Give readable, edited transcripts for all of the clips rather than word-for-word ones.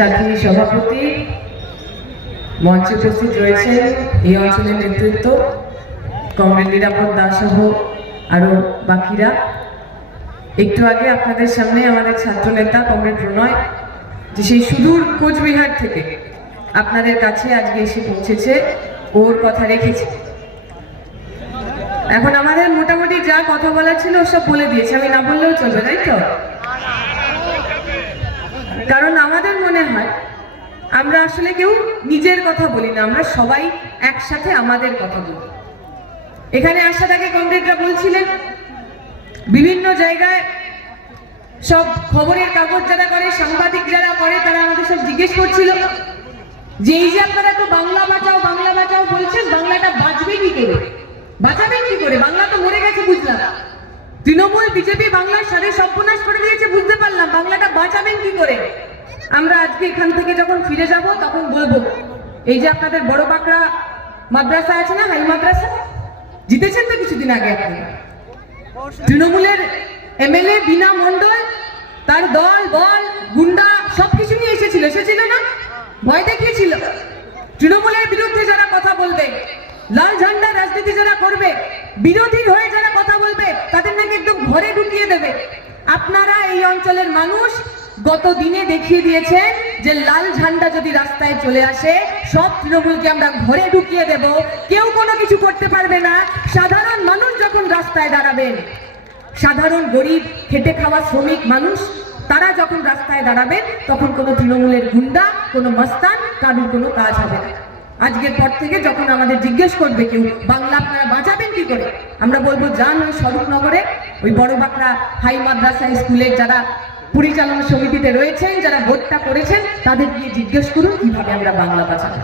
সাথী সভাপতি, মঞ্চে উপস্থিত রয়েছেন এই অঞ্চলের নেতৃত্ব কমরেড নিরাপদ দাস সহ আরো বাকিরা। একটু আগে আপনাদের সামনে আমাদের ছাত্র নেতা কমরেড প্রণয় যে সেই সুদূর কোচবিহার থেকে আপনাদের কাছে আজকে এসে পৌঁছেছে, ওর কথা রেখেছে। এখন আমাদের মোটামুটি যা কথা বলার ছিল সব বলে দিয়েছে, আমি না বললেও চলবে, তাই তো? কারণ আমাদের মনে হয় আমরা আসলে কেউ নিজের কথা বলি না, আমরা সবাই একসাথে আমাদের কথা বলি। এখানে আসার আগে কমরেডরা বলছিলেন বিভিন্ন জায়গায় সব খবরের কাগজ যারা করে, সাংবাদিক যারা করে, তারা আমাদের সব জিজ্ঞেস করছিল যে এই যে আপনারা তো বাংলা বাঁচাও বলছেন, বাংলাটা বাঁচবে কি করে, বাঁচাবেন কি করে? বাংলা তো মরে গেছে বুঝলাম, তৃণমূল বিজেপি বাংলার সাথে সর্বনাশ করে দিয়েছে বুঝতে পারলাম, বাংলাটা বাঁচাবেন কি করে? আমরা আজকে এখান থেকে যখন ফিরে যাব তখন বলবো এই যে আপনাদের বড় বাঁকড়া মাদ্রাসা আছে না, হাই মাদ্রাসা, জিতেছেন তো কিছুদিন আগে আপনি, তৃণমূলের এমএলএ বিনা মণ্ডল তার দল বল গুন্ডা সবকিছু নিয়ে এসেছিল না, ভয় দেখিয়েছিল। তৃণমূলের বিরুদ্ধে যারা কথা বলবে, লাল ঝান্ডা রাজনীতি যারা করবে, বিরোধী হয়ে যারা কথা বলবে, তাদের নাকি একদম ঘরে ঢুকিয়ে দেবে। আপনারা এই অঞ্চলের মানুষ গত দিনে দেখিয়ে দিয়েছেন যে লাল ঝান্ডা যদি রাস্তায় চলে আসে সব তৃণমূলকে আমরা ঘরে ঢুকিয়ে দেব, কেউ কোনো কিছু করতে পারবে না। সাধারণ মানুষ যখন রাস্তায় দাঁড়াবেন, সাধারণ গরিব খেটে খাওয়া শ্রমিক মানুষ তারা যখন রাস্তায় দাঁড়াবেন, তখন কোনো তৃণমূলের গুন্ডা, কোনো মস্তান, কারুর কোনো কাজ হবে না। আজকের পর থেকে যখন আমাদের জিজ্ঞেস করবে কেউ বাংলা আপনারা বাঁচাবেন কি করে, আমরা বলবো যান ওই স্বরূপনগরে ওই বড় বাঁকড়া হাই মাদ্রাসা স্কুলের যারা পরিচালনা সমিতিতে রয়েছেন, যারা ভোটটা করেছেন, তাদের গিয়ে জিজ্ঞেস করুন কিভাবে আমরা বাংলা বাঁচাবো।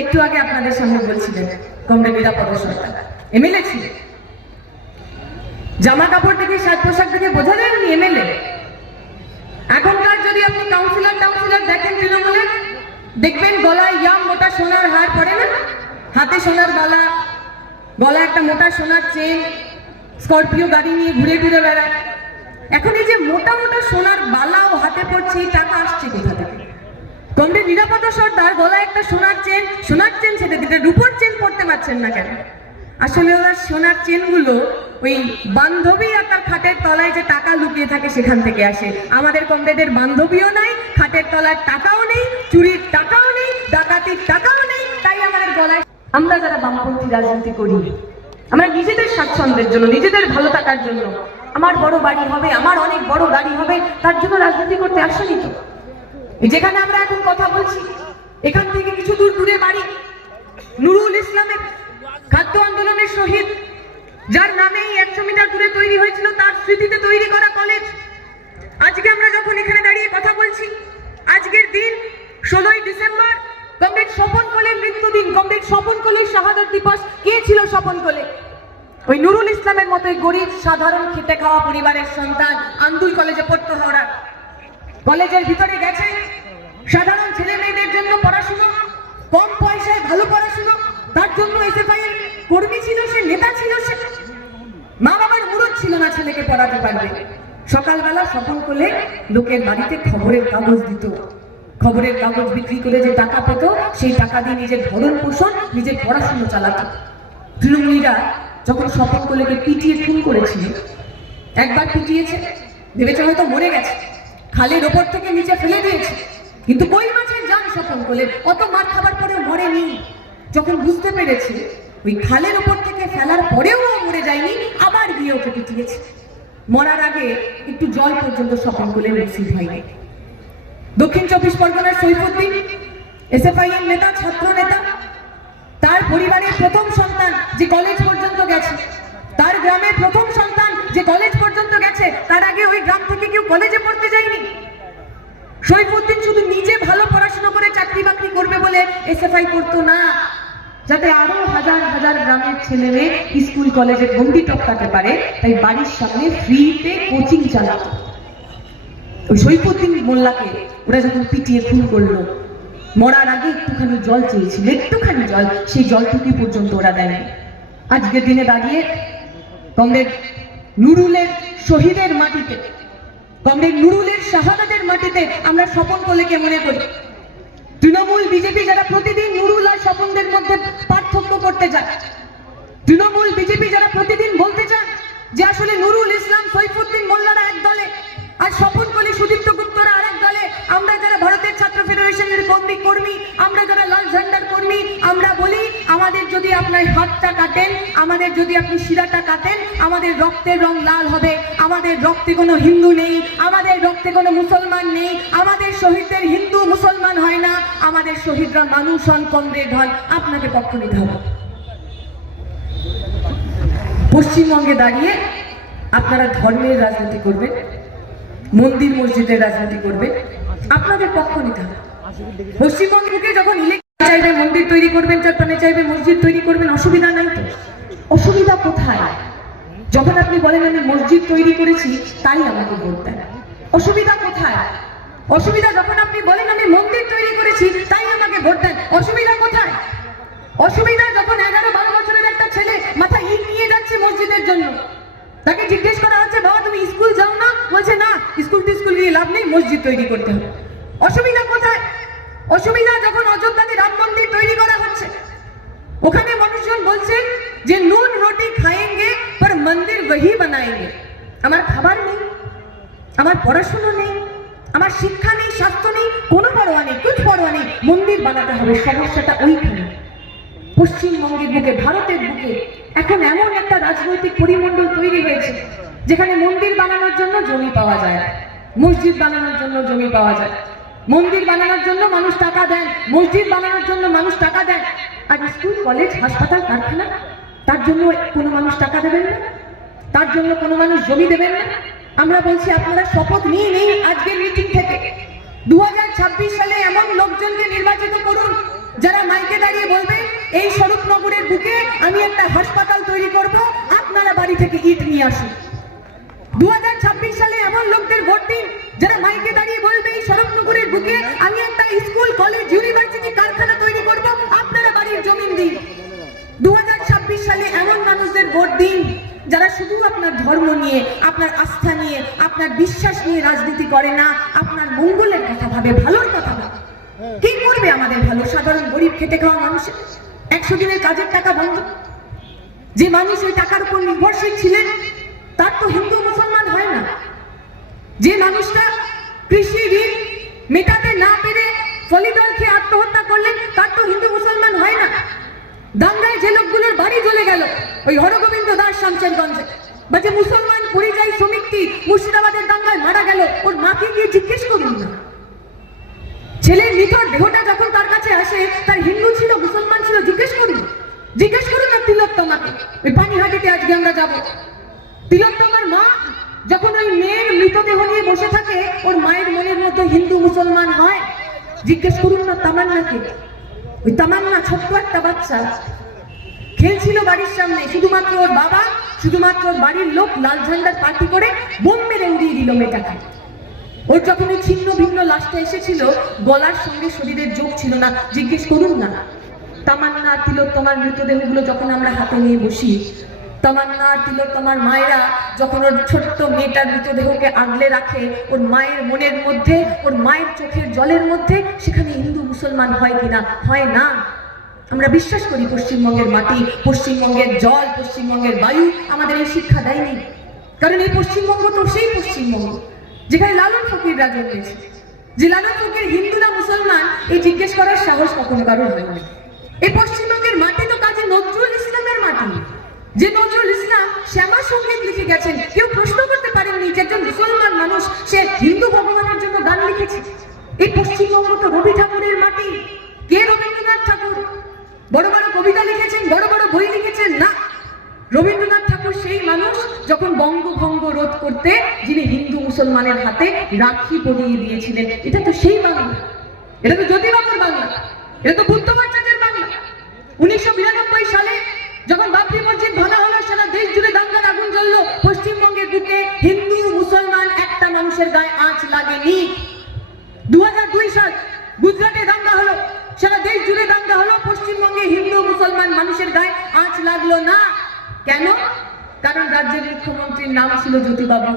একটু আগে আপনাদের সামনে বলছিলেন কমরেড নিরাপদ সরকার এমএলএ ছিলেন, জামা কাপড় থেকে সাজ পোশাক থেকে বোঝা যায়নি এমএলএ। এখনকার যদি আপনি কাউন্সিলর দেখেন তৃণমূলের, দেখবেন গলায় ইয়াম মোটা সোনার হার পরে না, হাতে সোনার বালা, গলায় একটা মোটা সোনার চেন, স্করপিও গাড়ি নিয়ে ঘুরে ঘুরে বেড়ায়। এখন এই যে মোটা মোটা সোনার বালাও হাতে পড়ছে, এই টাকা আসছে কোথা থেকে? কমরেড নিরাপদ সর্দার গলায় একটা সোনার চেন ছেড়ে দিতে রূপোর চেন পড়তে পারছেন না কেন? আসলে ওরা সোনার চেনগুলো ওই বান্ধবী আর তার খাটের তলায় যে টাকা লুকিয়ে থাকে সেখান থেকে আসে। আমাদের কমরেডের বান্ধবীও নাই, খাটের তলার টাকাও নেই, চুরির টাকাও নেই, ডাকাতির টাকাও নেই। তাই আমাদের গলায়, আমরা যারা বামপন্থী রাজনীতি করি, আমরা নিজেদের স্বাচ্ছন্দ্যের জন্য, নিজেদের ভালো থাকার জন্য, আমার বড় বাড়ি হবে, আমার অনেক বড় গাড়ি হবে, তার জন্য রাজনীতি করতে আসেনি তো। যেখানে আমরা এখন কথা বলছি এখান থেকে কিছু দূরে বাড়ি নুরুল ইসলামের, খাদ্য আন্দোলনের শহীদ, যার নামে 100 মিটার দূরে তৈরি হয়েছিল, তার স্মৃতিতে তৈরি করা কলেজ। আজকে আমরা যখন এখানে দাঁড়িয়ে কথা বলছি, আজকের দিন 16ই ডিসেম্বর কমরেড স্বপন কোলের মৃত্যুদিন, কমরেড স্বপন কোলের শাহাদত দিবস। কে ছিল স্বপন কোলে? ওই নুরুল ইসলামের মতো গরিব সাধারণ খেটে খাওয়া পরিবারের সন্তান, আন্দুল কলেজে পড়তো হাওড়া। কলেজের ভিতরে গেছে সাধারণ ছেলে মেয়েদের জন্য পড়াশুনো, কম পয়সায় ভালো পড়াশুনো, তার জন্য এসএফআই এর কর্মী ছিল সে, নেতা ছিল সে, মা বাবার মুরুদ ছিল না ছেলেকে পড়াতে পারবে। সকালবেলা স্বপন কোলে লোকের বাড়িতে খবরের কাগজ দিত, খবরের কাগজ বিক্রি করে যে টাকা পেত, সেই টাকা দিয়ে নিজের ভরণ পোষণ, নিজের পড়াশুনো চালাতো। তৃণমূলীরা যখন স্বপন কোলেকে পিটিয়ে খুন করেছিল, একবার পিটিয়েছে, ভেবেছে হয়তো মরে গেছে, খালের ওপর থেকে নিচে ফেলে দিয়েছে, কিন্তু কই মাছের জান স্বপন কোলে, অত মার খাবার পরেও মরেনি। যখন বুঝতে পেরেছে ওই খালের ওপর থেকে ফেলার পরেও মরে যায়নি, আবার গিয়ে ওকে পিটিয়েছে। মরার আগে একটু জল পর্যন্ত স্বপন কোলে নসিব হয়নি। দক্ষিণ 24 পরগনার সৈফুদ্দিন এসএফআই এর নেতা, ছাত্র নেতা, তার পরিবারের প্রথম সন্তান যে কলেজ পর্যন্ত গেছে, তার গ্রামের প্রথম সন্তান যে কলেজ পর্যন্ত গেছে, তার আগে ওই গ্রাম থেকে কেউ কলেজে পড়তে যায়নি। সৈফুদ্দিন শুধু নিজে ভালো পড়াশোনা করে চাকরি বাকরি করবে বলে এসএফআই করতো না, যাতে আরো হাজার হাজার গ্রামের ছেলে মেয়ে স্কুল কলেজের গণ্ডি টপকাতে পারে, তাই বাড়ির সামনে ফ্রিতে কোচিং চালাতো। ওই সৈফুদ্দিন মোল্লাকে ওরা যখন পিটিয়ে খুন করলো, মরার আগে একটুখানি জল চেয়েছিল, একটুখানি জল, সেই জলটুকু পর্যন্ত ওরা দেয়নি। আজকের দিনে দাঁড়িয়ে কমরেড নুরুলের শহীদের মাটিতে কমরেড নুরুলের শাহাদাতের মাটিতে আমরা স্বপন কোলেকে মনে করি। তৃণমূল বিজেপি যারা প্রতিদিন নুরুল আর স্বপনদের মধ্যে পার্থক্য করতে যায়, তৃণমূল বিজেপি যারা প্রতিদিন বলতে চান যে আসলে নুরুল ইসলাম, সৈফুদ্দিন মোল্লারা এক দলে আর স্বপন কোলে, সুদীপ্ত গুপ্তরা আর এক দলে, আমরা যারা ভারতের ছাত্র ফেডারেশনের কর্মী, আমরা যারা লাল ঝান্ডার কর্মী, আমরা বলি আমাদের যদি আপনার হাতটা কাটেন, আমাদের যদি আপনি শিরাটা কাটেন, আমাদের রক্তের রং লাল হবে। আমাদের রক্তে কোনো হিন্দু নেই, আমাদের রক্তে কোনো মুসলমান নেই, আমাদের শহীদদের হিন্দু মুসলমান হয় না, আমাদের শহীদরা মানুষ হন, কমরেড হন। আপনাকে পক্ষ নিতে হবে। পশ্চিমবঙ্গে দাঁড়িয়ে আপনারা ধর্মের রাজনীতি করবেন, মন্দির মসজিদের রাজনীতি করবেন, আপনাদের পক্ষ নিতে হবে। পশ্চিমবঙ্গে যখন ইলেকশন চাইবে মন্দির তৈরি করবেন, চট্টগ্রামে চাইবে মসজিদ তৈরি করবেন, অসুবিধা নাই তো? অসুবিধা কোথায়? যখন আপনি বলেন আমি মসজিদ তৈরি করেছি তাই আমাকে ভোট দেন, অসুবিধা কোথায়? অসুবিধা যখন আপনি বলেন আমি মন্দির তৈরি করেছি তাই আমাকে ভোট দেন, অসুবিধা কোথায়? অসুবিধা যখন 11-12 বছরের একটা ছেলে মাথা ইট নিয়ে যাচ্ছে মসজিদের জন্য, তাকে জিজ্ঞেস করা হচ্ছে বাবা তুমি স্কুল যাও না, বলছে না স্কুল গিয়ে লাভ নেই, মসজিদ তৈরি করতে হবে। অসুবিধা কোথায়? অসুবিধা যখন অযোধ্যাতে রাম মন্দির তৈরি করা হচ্ছে, ওখানে মানুষজন বলছেন যে নুন রুটি খাएंगे पर मंदिर वही बनाएंगे। আমার খাবার নেই, আমার পড়াশোনা নেই, আমার শিক্ষা নেই, স্বাস্থ্য নেই, কোনো পরোয়া নেই, কিছু পরোয়া নেই, মন্দির বানাতে হবে। সমস্যাটা ওইখানে। পশ্চিমবঙ্গের বুকে, ভারতের বুকে এখন এমন একটা রাজনৈতিক পরিমণ্ডল তৈরি হয়েছে যেখানে মন্দির বানানোর জন্য জমি পাওয়া যায়, মসজিদ বানানোর জন্য জমি পাওয়া যায়, মন্দির বানানোর জন্য মানুষ টাকা দেন, মসজিদ বানানোর জন্য মানুষ টাকা দেন, আর স্কুল, কলেজ, হাসপাতাল, কারখানা তার জন্য কোনো মানুষ টাকা দেবেন না, তার জন্য কোনো মানুষ জমি দেবেন না। আমরা বলছি আপনারা শপথ নিয়ে নেই আজকের মিটিং থেকে, 2026 সালে এমন লোকজনকে নির্বাচিত করুন যারা মাইকে দাঁড়িয়ে বলবেন এই স্বরূপনগরের বুকে আমি একটা হাসপাতাল তৈরি করব, আপনারা বাড়ি থেকে ইট নিয়ে আসুন। 2026 সালে এমন লোকদের ভোট দিন যারা মাইকে দাঁড়িয়ে বলবে এই স্বরূপনগরের বুকে আমি একটা স্কুল, কলেজ, ইউনিভার্সিটি, কারখানা তৈরি করব, আপনারা বাড়ির জমিন দিন। 2026 সালে এমন মানুষদের ভোট দিন যারা শুধু আপনার ধর্ম নিয়ে, আপনার আস্থা নিয়ে, আপনার বিশ্বাস নিয়ে রাজনীতি করে না, আপনার মঙ্গলের কথা ভাবে, ভালোর কথা ভাবে। কি করবে আমাদের ভালো? সাধারণ গরিব খেটে খাওয়া মানুষের 100 দিনের কাজের টাকা বন্ধ। যে মানুষ ওই টাকার উপর নির্ভরশীল ছিলেন তার তো হিন্দু মুসলমান হয় না। যে মানুষটা কৃষি ঋণ মেটাতে না পেরে ফলিদল খেয়ে আত্মহত্যা করলেন তার তো হিন্দু মুসলমান হয় না। দাঙ্গায় যে লোকগুলোর বাড়ি জ্বলে গেল ওই হরগোবিন্দ দাস শামশেরগঞ্জে, বা যে মুসলমান পরিযায়ী শ্রমিকটি মুর্শিদাবাদের দাঙ্গায় মারা গেল, ওর মাকে গিয়ে জিজ্ঞেস করুন না। ছেলের নিথর দেহটা যখন তার কাছে আসে তার হিন্দু ছিল, মুসলমান ছিল, জিজ্ঞেস করুন না তিলোত্তমাকে। ওই পানিহাটিতে আজকে আমরা যাব। তিলোত্তমার মা যখন ওই মেয়ের মৃতদেহ নিয়ে বসে থাকে, ওর মায়ের মনের মধ্যে হিন্দু মুসলমান হয়, জিজ্ঞেস করুন না তামান্নাকে। ওই তামান্না ছোট্ট একটা বাচ্চা খেলছিল বাড়ির সামনে, শুধুমাত্র ওর বাবা, শুধুমাত্র ওর বাড়ির লোক লাল ঝান্ডার পার্টি করে বোম মেরে উড়িয়ে দিল মেয়েটাকে। ওর যখন ওই ছিন্ন ভিন্ন লাশটা এসেছিল গলার সঙ্গে শরীরের যোগ ছিল না, জিজ্ঞেস করুন না। তামান্না, তিলোত্তমার মৃতদেহগুলো যখন আমরা হাতে নিয়ে বসি, তামান্না, তিলোত্তমার মায়েরা যখন ওর ছোট্ট মেয়েটার মৃতদেহকে আগলে রাখে, ওর মায়ের মনের মধ্যে, ওর মায়ের চোখের জলের মধ্যে সেখানে হিন্দু মুসলমান হয় কিনা? হয় না। আমরা বিশ্বাস করি পশ্চিমবঙ্গের মাটি, পশ্চিমবঙ্গের জল, পশ্চিমবঙ্গের বায়ু আমাদের এই শিক্ষা দেয়নি। কারণ এই পশ্চিমবঙ্গ তো সেই পশ্চিমবঙ্গ যেখানে লালন ফকিররা জন্মেছে। যে লালন ফকির হিন্দু না মুসলমান এই জিজ্ঞেস করার সাহস কখনো কারোর হয়নি। এই পশ্চিমবঙ্গের মাটি তো কাজী নজরুল ইসলামের মাটি। যে নজরুল ইসলাম শ্যামা সঙ্গীত লিখে গেছেন, কেউ প্রশ্ন করতে পারেননি যে একজন মুসলমান মানুষ সে হিন্দু ভগবানের জন্য গান লিখেছে। এই পশ্চিমবঙ্গ তো রবি ঠাকুরের মাটি। কে রবীন্দ্রনাথ ঠাকুর? বড় বড় কবিতা লিখেছেন, বড় বড় বই লিখেছেন না। রবীন্দ্রনাথ ঠাকুর সেই মানুষ যখন বঙ্গভঙ্গ রোধ করতে যিনি হিন্দু মুসলমানের হাতে রাখি পরিয়ে দিয়েছিলেন। এটা তো সেই বাংলা, এটা তো জ্যোতিবাবুর বাংলা, এটা তো বুদ্ধ ভট্টাচার্যের বাংলা। 1992 সালে যখন বাবরি মসজিদ ভাঙা হলো, সারা দেশ জুড়ে দাঙ্গার আগুন জ্বললো, পশ্চিমবঙ্গের বুকে হিন্দু মুসলমান একটা মানুষের গায়ে আঁচ লাগেনি। 2002 সাল গুজরাটে দাঙ্গা হলো, সারা দেশ জুড়ে দাঙ্গা হলো, পশ্চিমবঙ্গে হিন্দু মুসলমান মানুষের গায়ে আঁচ লাগলো না। কেন? কারণ রাজ্যের মুখ্যমন্ত্রীর নাম ছিল জ্যোতিবাবু,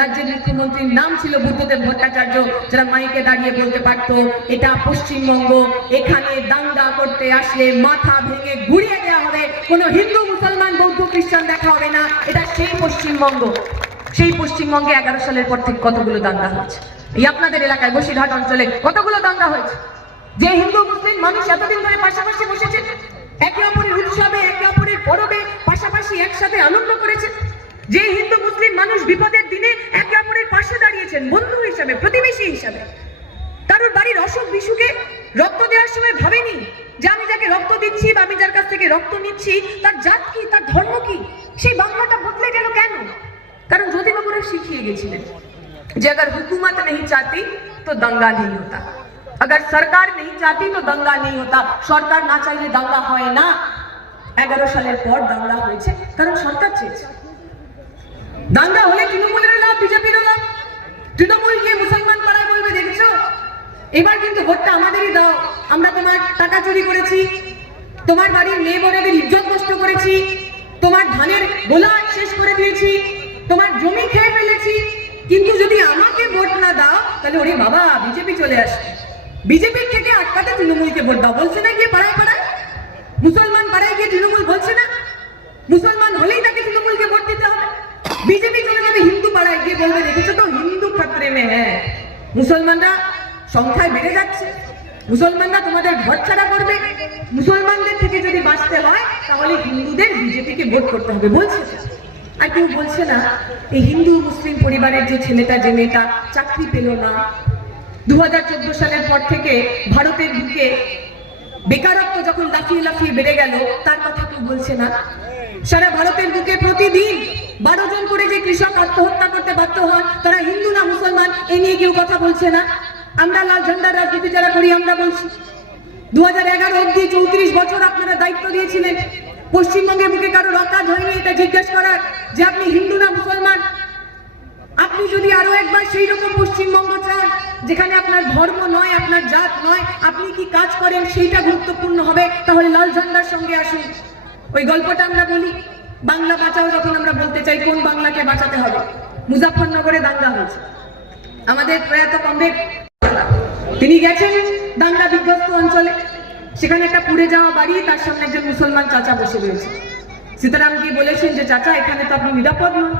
রাজ্যের মুখ্যমন্ত্রীর নাম ছিল বুদ্ধদেব ভট্টাচার্য, যারা মাইকে দাঁড়িয়ে বলতে পারতো এটা পশ্চিমবঙ্গ, এখানে দাঙ্গা করতে আসলে মাথা ভেঙে ঘুরিয়ে দেওয়া হবে, কোনো হিন্দু মুসলমান বৌদ্ধ খ্রিস্টান দেখা হবে না, এটা সেই পশ্চিমবঙ্গ। সেই পশ্চিমবঙ্গে 11 সালের পর থেকে কতগুলো দাঙ্গা হয়েছে, এই আপনাদের এলাকায় বসিরহাট অঞ্চলে কতগুলো দাঙ্গা হয়েছে। যে হিন্দু মুসলিম মানুষ এতদিন ধরে পাশাপাশি বসেছে, একে অপরের উৎসবে একে অপরের পরবে পাশাপাশি একসাথে আনন্দ করেছে, যে হিন্দু মুসলিম মানুষ বিপদের দিনে একে অপরের পাশে দাঁড়িয়েছেন বন্ধু হিসাবে, প্রতিবেশী হিসাবে, কারোর বাড়ির অসুখ বিসুখে রক্ত দেওয়ার সময় ভাবেনি যে আমি যাকে রক্ত দিচ্ছি বা আমি যার কাছ থেকে রক্ত নিচ্ছি তার জাত কি, তার ধর্ম কি। সেই বাংলাটা বদলে গেল কেন? কারণ জ্যোতিবাবুরা শিখিয়ে গেছিলেন যে अगर हुकूमत नहीं चाहती तो दंगा नहीं होता, अगर सरकार नहीं चाहती तो दंगा नहीं होता। সরকার না চাইলে দাঙ্গা হয় না। 11 সালের পর দাঙ্গা হয়েছে কারণ সরকার চেয়েছে। দাঙ্গা হলে তৃণমূলের লাভ, বিজেপির লাভ। তৃণমূল গিয়ে মুসলমান পাড়ায় বলবে দেখছো এবার কিন্তু ভোটটা আমাদেরই দাও, আমরা তোমার টাকা চুরি করেছি, তোমার বাড়ির মেয়ে বোনেদের ইজ্জত নষ্ট করেছি, তোমার ধানের গোলা শেষ করে দিয়েছি, তোমার জমি খেয়ে ফেলেছি, কিন্তু যদি আমাকে ভোট না দাও তাহলে ওরে বাবা বিজেপি চলে আসবে, বিজেপির থেকে আটকাতে তৃণমূলকে ভোট দাও। বলছে না গিয়ে পাড়ায় পাড়ায়, মুসলমান পাড়ায় গিয়ে তৃণমূল বলছে না মুসলমান হলেই তাকে তৃণমূলকে ভোট দিতে হবে। বিজেপি চলে যাবে হিন্দু পাড়ায় গিয়ে বলবে দেখেছো তো হিন্দু খতরে মে হ্যাঁ, মুসলমানরা সংখ্যায় বেড়ে যাচ্ছে, মুসলমানরা তোমাদের ঘর ছাড়া করবে, মুসলমানদের থেকে যদি বাঁচতে হয় তাহলে হিন্দুদের বিজেপিকে ভোট করতে হবে। বলছে আর কেউ বলছে না এই হিন্দু মুসলিম পরিবারের যে ছেলেটা যে মেয়েটা চাকরি পেল না, 2014 সালের পর থেকে ভারতের বুকে বেকারত্ব যখন লাফিয়ে লাফিয়ে বেড়ে গেল তার কথা কেউ বলছে না। সারা ভারতের বুকে প্রতিদিন 12 জন করে যে কৃষক আত্মহত্যা করতে বাধ্য হন তারা হিন্দু না মুসলমান, এ নিয়ে কেউ কথা বলছে না। আমরা লাল ঝান্ডার রাজনীতি যারা করি আমরা বলছি 2011 অবধি 34 বছর আপনারা দায়িত্ব দিয়েছিলেন, পশ্চিমবঙ্গের বুকে কারো অকাজ হয়নি এটা জিজ্ঞেস করার যে আপনি হিন্দু না মুসলমান। আপনি যদি আরো একবার সেই রকম পশ্চিমবঙ্গ চান যেখানে আপনার ধর্ম নয়, আপনার জাত নয়, আপনি কি কাজ করেন সেইটা গুরুত্বপূর্ণ হবে, তাহলে লাল ঝান্ডার সঙ্গে আসুন। ওই গল্পটা আমরা বলি বাংলা বাঁচাও, যখন আমরা বলতে চাই কোন বাংলাকে বাঁচাতে হবে। মুজাফফরনগরে দাঙ্গা হয়েছে, আমাদের প্রয়াত কমরেড তিনি গেছেন দাঙ্গা বিধ্বস্ত অঞ্চলে, সেখানে একটা পুড়ে যাওয়া বাড়ি, তার সামনে একজন মুসলমান চাচা বসে রয়েছে। সীতারাম গিয়ে বলেছেন যে চাচা এখানে তো আপনি নিরাপদ নন,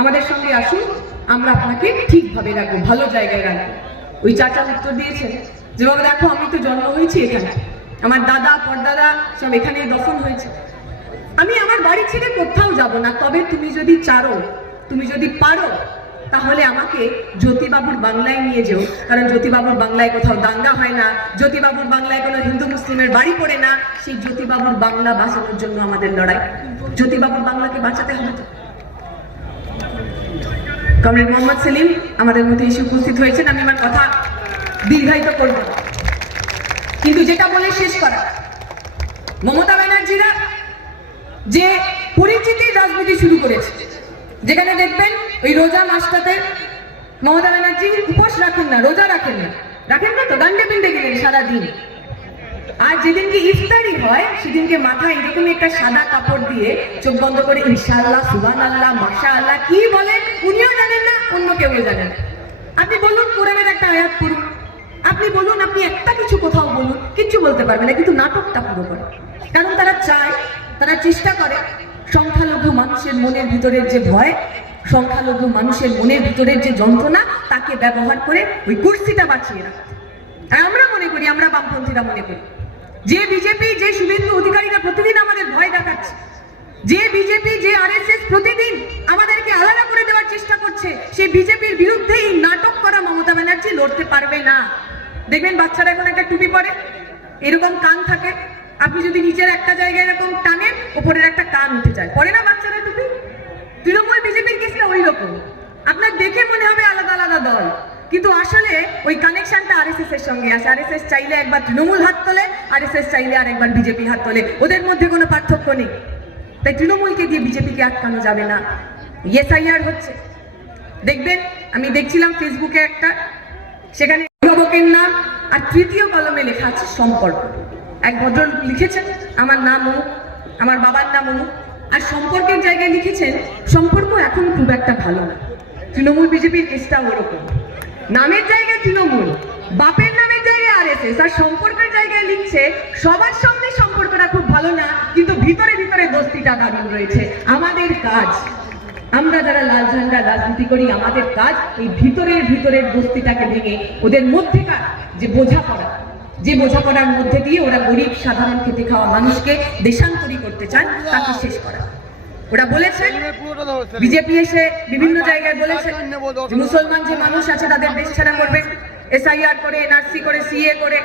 আমাদের সঙ্গে আসুন, আমরা আপনাকে ঠিকভাবে রাখবো, ভালো জায়গায় রাখবো। ওই চাচা উত্তর দিয়েছেন যে বাবা দেখো আমি তো জন্ম হয়েছি এখানে, আমার দাদা পরদাদা সব এখানেই দফন হয়েছে, আমি আমার বাড়ি ছেড়ে কোথাও যাব না, তবে তুমি যদি চারো, তুমি যদি পারো তাহলে আমাকে জ্যোতিবাবুর বাংলায় নিয়ে যেও, কারণ জ্যোতিবাবুর বাংলায় কোথাও দাঙ্গা হয় না, জ্যোতিবাবুর বাংলায় কোনো হিন্দু মুসলিমের বাড়ি পড়ে না। সেই জ্যোতিবাবুর বাংলা বাঁচানোর জন্য আমাদের লড়াই, জ্যোতিবাবুর বাংলাকে বাঁচাতে হবে। কমরেড মোহাম্মদ সেলিম আমাদের মধ্যে এসে উপস্থিত হয়েছেন, আমি আমার কথা দীর্ঘায়িত করব না, কিন্তু যেটা বলে শেষ করা, মমতা ব্যানার্জিরা যে পরিচিতির রাজনীতি শুরু করেছে, যেখানে দেখবেন ওই রোজা মাসটাতে মমতা ব্যানার্জি উপোস রাখেন না, রোজা রাখেন না, রাখেন না তো গান্ডে পিন্ডে গেলেন সারাদিন। আর যেদিনকে ইফতারি হয় সেদিনকে মাথায় এরকম একটা সাদা কাপড় দিয়ে চোখ বন্ধ করে ইনশাআল্লাহ, সুবহানাল্লাহ, মাশাআল্লাহ কি বলে উনিও জানেন না, অন্য কেউ জানেন না। আপনি বলুন কোরআনের একটা আয়াত পড়ুন, আপনি বলুন, আপনি একটা কিছু কোথাও বলুন, কিচ্ছু বলতে পারবে না, কিন্তু নাটকটা পুরো করে। কারণ তারা চায়, তারা চেষ্টা করে সংখ্যালঘু মানুষের মনের ভিতরের যে ভয়, সংখ্যালঘু মানুষের মনের ভিতরের যে যন্ত্রণা, তাকে ব্যবহার করে ওই কুর্সিটা বাঁচিয়ে রাখতে। আর আমরা মনে করি, আমরা বামপন্থীরা মনে করি যে বিজেপি, যে শুভেন্দু অধিকারীরা প্রতিদিন আমাদের ভয় দেখাচ্ছে, যে বিজেপি, যে আরএসএস প্রতিদিন আমাদেরকে আলাদা করে দেওয়ার চেষ্টা করছে, সেই বিজেপির বিরুদ্ধে এই নাটক করা মমতা ব্যানার্জি লড়তে পারবে না। দেখবেন বাচ্চারা এখন একটা টুপি পরে, এরকম কান থাকে, আপনি যদি নিচের একটা জায়গায় এরকম টানেন উপরের একটা কান উঠে যায়, পরে না বাচ্চারা টুপি? তৃণমূল বিজেপির কেসটা ওই রকম, আপনার দেখে মনে হবে আলাদা আলাদা দল, কিন্তু আসলে ওই কানেকশনটা আরএসএস এর সঙ্গে আছে। আরএসএস চাইলে একবার তৃণমূল হাত তোলে, আরএসএস চাইলে আর একবার বিজেপি হাত তোলে, ওদের মধ্যে কোনো পার্থক্য নেই। তাই তৃণমূলকে দিয়ে বিজেপিকে আটকানো যাবে না। এসআইআর হচ্ছে, দেখবেন আমি দেখছিলাম ফেসবুকে একটা, সেখানে অভিভাবকের নাম আর তৃতীয় কলমে লেখা আছে সম্পর্ক। এক ভদ্রলোক লিখেছেন আমার নাম অমুক, আমার বাবার নাম অমুক, আর সম্পর্কের জায়গায় লিখেছেন সম্পর্ক এখন খুব একটা ভালো না। তৃণমূল বিজেপির কেসটা ওরকম, নামের জায়গায় তৃণমূল, বাপের নামের জায়গায় আরএসএস, আর সম্পর্কের জায়গায় লিখছে সবার সঙ্গে সম্পর্কটা খুব ভালো না, কিন্তু ভিতরে ভিতরে দোস্তিটা দারুণ রয়েছে। আমাদের কাজ, আমরা যারা লাল ঝান্ডা রাজনীতি করি, আমাদের কাজ এই ভিতরের ভিতরের দোস্তিটাকে ভেঙে ওদের মধ্যেকার যে বোঝাপড়ার মধ্যে দিয়ে ওরা গরিব সাধারণ খেটে খাওয়া মানুষকে দেশান্তরী করতে চান, তাকে শেষ করা। ওরা বলেছেন, বিজেপি এসে বিভিন্ন জায়গায় বলেছেন মুসলমান যে মানুষ আছে তাদের দেশ ছাড়া করবে, এসআইআর করে, এনআরসি করে, সিএ করে,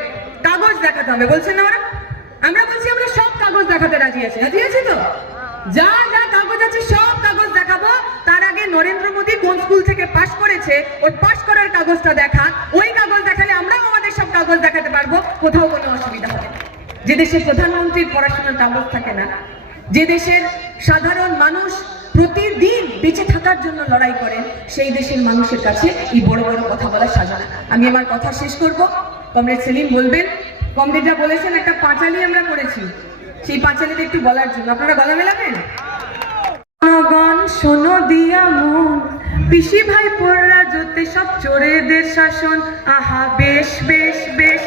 কাগজ দেখাতে হবে বলছেন না ওরা। আমরা বলছি আমরা সব কাগজ দেখাতে রাজি আছি তো, যা যা কাগজ আছে সব কাগজ দেখাবো। তার আগে নরেন্দ্র মোদী কোন স্কুল থেকে পাশ করেছে ওই পাশ করার কাগজটা দেখা, ওই কাগজ দেখালে আমরাও আমাদের সব কাগজ দেখাতে পারবো, কোথাও কোনো অসুবিধা হবে না। যে দেশের প্রধানমন্ত্রীর পড়াশোনার কাগজ থাকে না, যে দেশের সাধারণ মানুষ প্রতিদিন বেঁচে থাকার জন্য লড়াই করেন, সেই দেশের মানুষের কাছে এই বড় বড় কথা বলা সাজা না। আমি আমার কথা শেষ করব, কমরেড সেলিম বলবেন। কমরেডরা বলেছেন একটা পাঁচালি আমরা করেছি, সেই পাঁচালিতে একটু বলার জন্য আপনারা গলা মেলাবেন। জনগণ শোনো দিয়া মন, পিসি ভাই পোররা জোতে সব চোরেদের শাসন, আহা বেশ বেশ বেশ।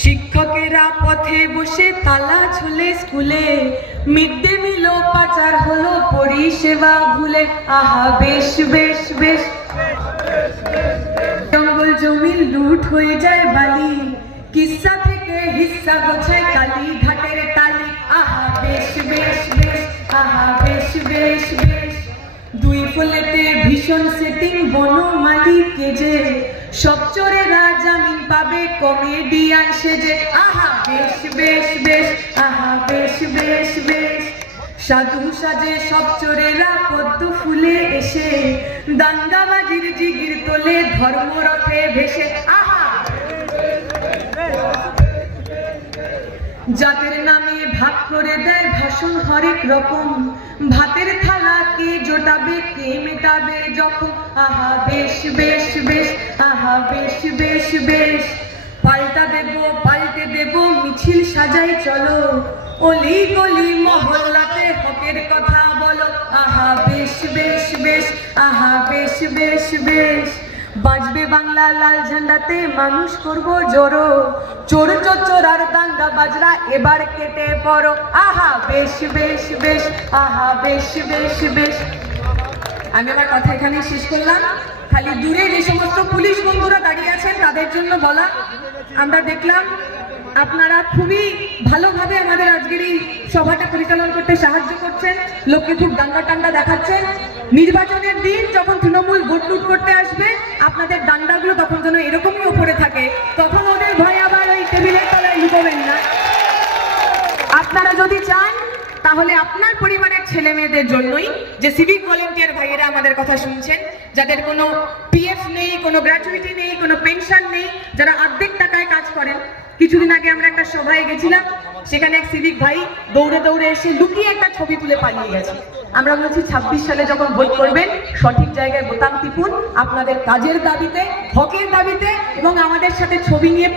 শিক্ষকেরা পথে বসে তালা ঝুলে স্কুলে, মিড ডে মিল পাচার হলো পরিষেবা ভুলে, আহা বেশ বেশ বেশ। জঙ্গল জমি লুট হয়ে যায় বালি, কিসা থেকে হিস্সা গোছায় কালী ঘাটের টালি, আহা বেশ বেশ বেশ, আহা বেশ বেশ বেশ। দুই ফুলেতে ভীষণ সেটিং, বনমালী কেজে, সব চোরেরা জামিন পাবে কমেডিয়ান সেজে, আহা বেশ বেশ বেশ, আহা বেশ বেশ বেশ। সাধু সাজে সব চোরেরা পদ্ম ফুলে এসে, দাঙ্গাবাজির জিগির তোলে ধর্মরথে ভেসে, আহা। জাতের নামে ভাগ করে দেয় ভাষণ হরেক রকম, ভাতের থালা কে জোটাবে কে মেটাবে যখন, আহা বেশ বেশ বেশ, আহা বেশ বেশ বেশ। পাল্টে দেব মিছিল সাজাই চলো, অলি গলি মহল্লাতে হকের কথা বলো, আহা বেশ বেশ বেশ, আহা বেশ বেশ বেশ। বাজবে বাংলা লাল ঝান্ডাতে মানুষ করব জড়ো, চোর চোর আর দাঙ্গা বাজরা এবার কেটে পড়ো, আহা বেশ বেশ বেশ, আহা বেশ বেশ বেশ। আমি আমার কথা এখানে শেষ করলাম। খালি দূরে যে সমস্ত পুলিশ বন্ধুরা দাঁড়িয়ে আছেন তাদের জন্য বলা, আমরা দেখলাম আপনারা খুবই ভালোভাবে আমাদের আজকের এই সভাটা পরিচালনা করতে সাহায্য করছেন, লোককে খুব ডান্ডা টান্ডা দেখাচ্ছেন। নির্বাচনের দিন যখন তৃণমূল ভোট লুট করতে আসবে, আপনাদের ডান্ডাগুলো তখন যেন এরকমই ওপরে থাকে, তখন ওদের ভয় আবার ওই টেবিলের তলায় লুকোবেন না। আপনারা যদি চান তাহলে আপনার পরিবারের ছেলে মেয়েদের জন্যই, যে সিভিক ভলেন্টিয়ার ভাইয়েরা আমাদের কথা শুনছেন, যাদের কোনো পিএফ নেই, কোনো গ্র্যাচুইটি নেই, কোনো পেনশন নেই, যারা অর্ধেক টাকায় কাজ করেন। কিছুদিন আগে আমরা একটা সভায় গেছিলাম, সেখানে এক সিভিক ভাই দৌড়ে দৌড়ে এসে লুকিয়ে একটা ছবি তুলে পালিয়ে গেছে। আমরা বলছি 26 সালে যখন ভোট করবেন সঠিক জায়গায় বোতাম টিপুন, আপনাদের কাজের দাবিতে, হকের দাবিতে, এবং আমাদের সাথে ছবি নিয়ে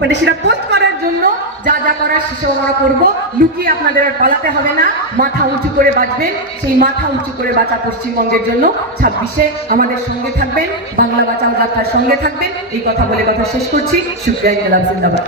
মানে সেটা পোস্ট করার জন্য যা যা করার সেসব আমরা করবো। লুকিয়ে আপনাদের আর পালাতে হবে না, মাথা উঁচু করে বাঁচবেন। সেই মাথা উঁচু করে বাঁচা পশ্চিমবঙ্গের জন্য 26-এ আমাদের সঙ্গে থাকবেন, বাংলা বাঁচাও যাত্রার সঙ্গে থাকবেন। এই কথা বলে কথা শেষ করছি। শুকরিয়া, ইনকিলাব জিন্দাবাদ।